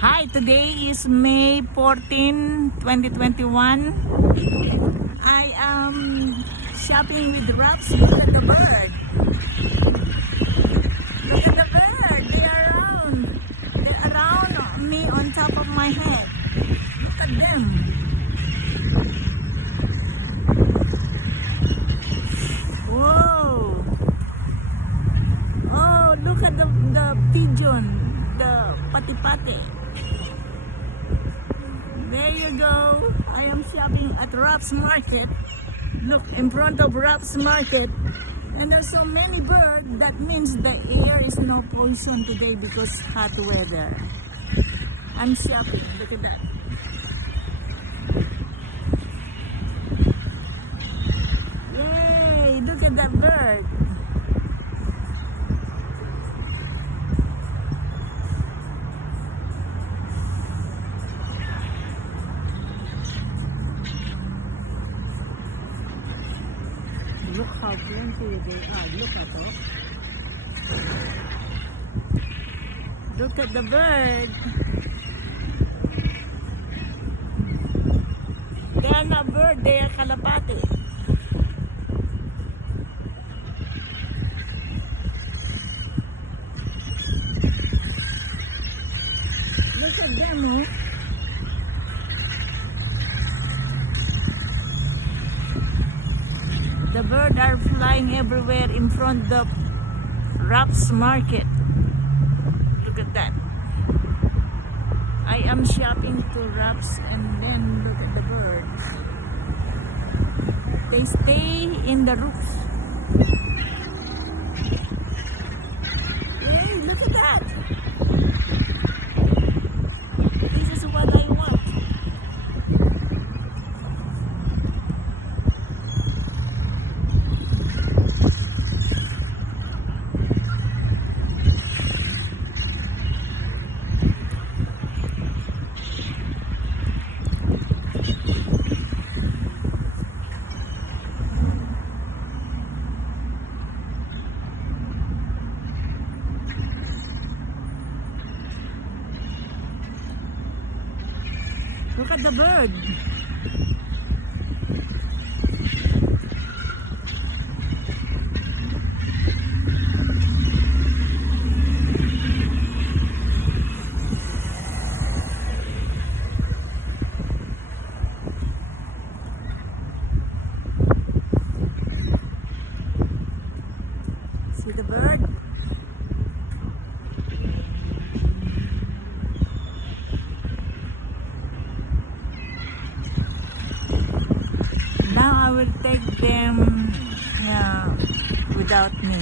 Hi, today is May 14, 2021. I am shopping with Raps. Look at the bird. Look at the bird. They're around. They're around me on top of my head. Look at them. Whoa. Oh, look at the pigeon. The pati-pati. There you go. I am shopping at Raps Market. Look, in front of Raps Market. And there's so many birds. That means the air is no pollution today because hot weather. I'm shopping. Look at that. Yay! Look at that bird. Look how plenty they are. Look at it. Look at the bird. They are not bird, they are kalapati. Look at them, oh. The birds are flying everywhere in front of Raps Market. Look at that. I am shopping to Raps and then look at the birds. They stay in the roofs. Hey, look at that. This is what I want. Look at the bird. See the bird? Now I will take them without me.